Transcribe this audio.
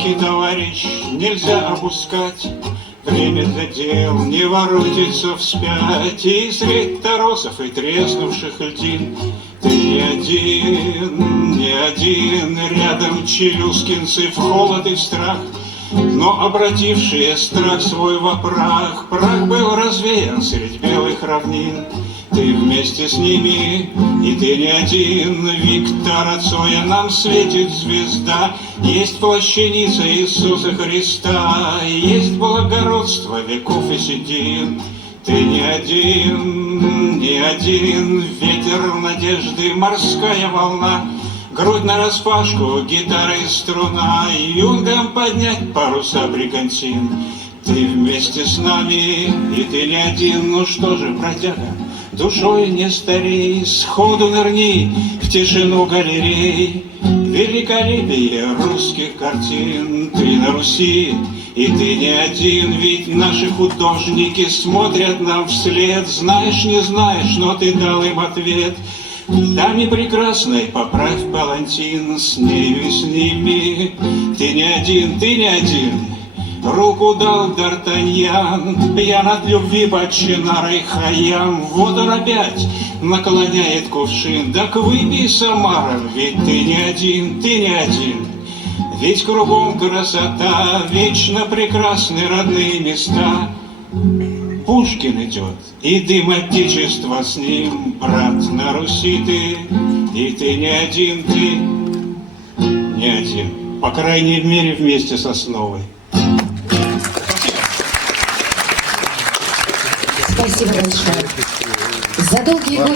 руки, товарищ, нельзя опускать. Время для дел не воротится вспять. И средь торосов и треснувших льдин ты не один, рядом челюскинцы в холод и в страх, но обратившие страх свой во прах. Прах был развеян средь белых равнин. Ты вместе с ними, и ты не один. Виктора Цоя нам светит звезда. Есть плащаница Иисуса Христа, есть благородство веков и седин. Ты не один, ветер надежды, морская волна, грудь нараспашку, гитара и струна, юнгам поднять паруса бригантин. Ты вместе с нами, и ты не один. Ну что же, бродяга, душой не старей, сходу нырни в тишину галерей. Великолепие русских картин. Ты на Руси, и ты не один, ведь наши художники смотрят нам вслед. Знаешь, не знаешь, но ты дал им ответ. Даме прекрасной поправь палантин, с нею и с ними. Ты не один. Руку дал Д'Артаньян, пьян от любви под чинарой Хаям. Вот он опять наклоняет кувшин. Так выпей, Самара, ведь ты не один. Ведь кругом красота, вечно прекрасны родные места. Пушкин идет, и дым отечества с ним. Брат, на Руси ты, и ты не один. По крайней мере, вместе с Основой. Спасибо большое. За долгие годы